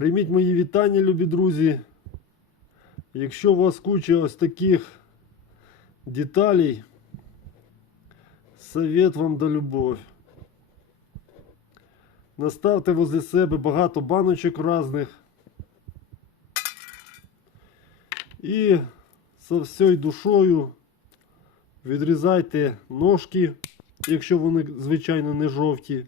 Прийміть мої вітання, любі друзі. Якщо у вас куча ось таких деталей, совет вам да любов. Наставте возле себе багато баночок різних. І з всією душою відрізайте ножки, якщо вони, звичайно, не жовті.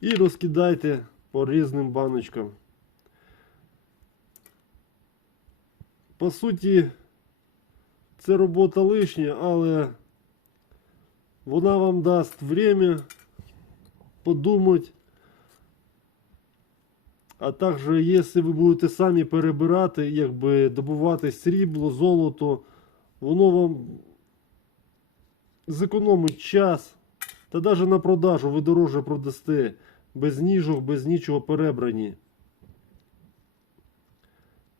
І розкидайте по різним баночкам. По суті, це робота лишня, але вона вам дасть время подумати. А також, якщо ви будете самі перебирати, якби добувати срібло, золото, воно вам зекономить час. Та навіть на продажу ви дороже продасте. Без ніжок, без нічого перебрані.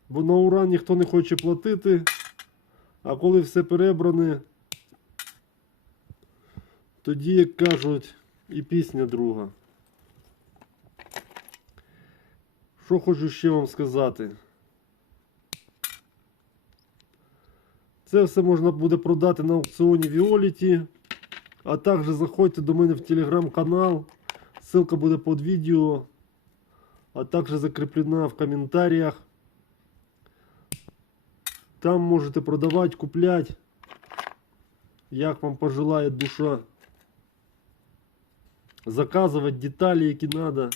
Бо на уран ніхто не хоче платити. А коли все перебране, тоді, як кажуть, і пісня друга. Що хочу ще вам сказати? Це все можна буде продати на аукціоні Віоліті. А також заходьте до мене в телеграм-канал. Ссылка буде під відео. А також закріплена в коментарях. Там можете продавати, купляти. Як вам пожелає душа. Заказувати деталі, які треба.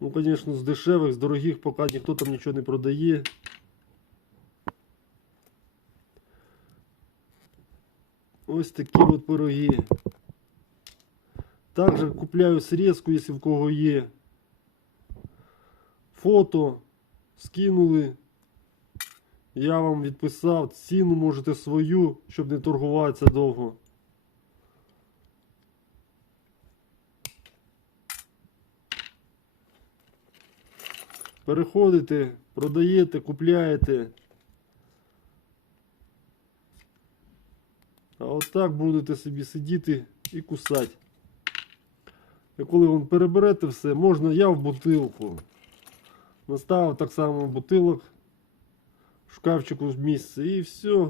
Ну, звісно, з дешевих, з дорогих, поки ніхто там нічого не продає. Ось такі от пироги. Также купляю срезку, если в кого є. Фото скинули. Я вам відписав ціну, можете свою, щоб не торгуватися довго. Переходите, продаєте, купляєте. А отак будете собі сидіти і кусати. І коли ви переберете все, можна я в бутилку. Наставив так само бутилок в шкафчику з місця і все.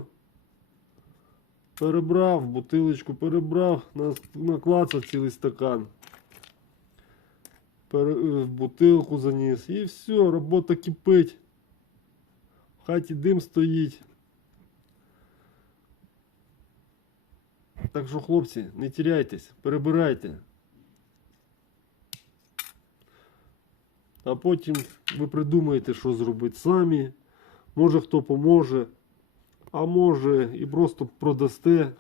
Перебрав, бутилочку перебрав, на- наклацав цілий стакан. Е, в бутилку заніс. І все, робота кипить. В хаті дим стоїть. Так що, хлопці, не теряйтесь, перебирайте. А потім ви придумаєте, що зробити самі. Може хто поможе, а може і просто продасте,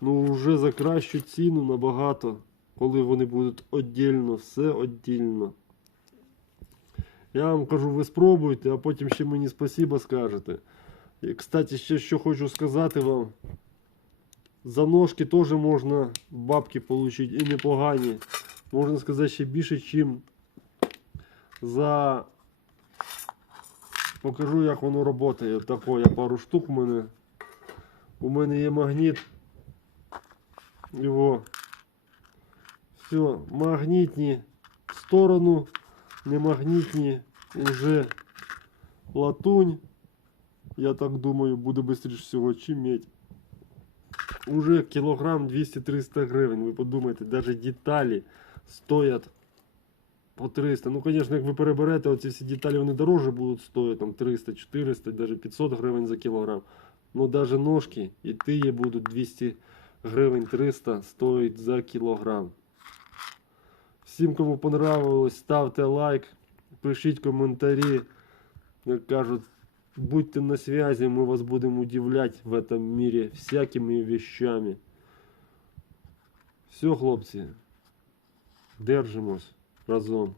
ну вже за кращу ціну набагато, коли вони будуть віддільно, все віддільно. Я вам кажу, ви спробуйте, а потім ще мені спасибо скажете. І, кстати, ще що хочу сказати вам. За ножки теж можна бабки отримати і непогані. Можна сказати, ще більше, чим за. Покажу, як воно працює. Тако, я пару штук у мене. У мене є магніт. Його. Все, магнітні в сторону, не магнітні уже латунь. Я так думаю, буде швидше всього, чим медь. Уже кілограм 200-300 гривень. Ви подумайте, навіть деталі стоять По 300. Ну, звісно, як ви переберете оці всі деталі, вони дороже будуть стоїти, там 300, 400, навіть 500 гривень за кілограм. Ну, навіть ножки і тиє будуть 200 гривень 300 стоїть за кілограм. Всім, кому понравилось, ставте лайк, пишіть коментарі. Як кажуть, будьте на связи, мы вас будем удивлять в этом мире всякими вещами. Все, хлопці, держимось разом.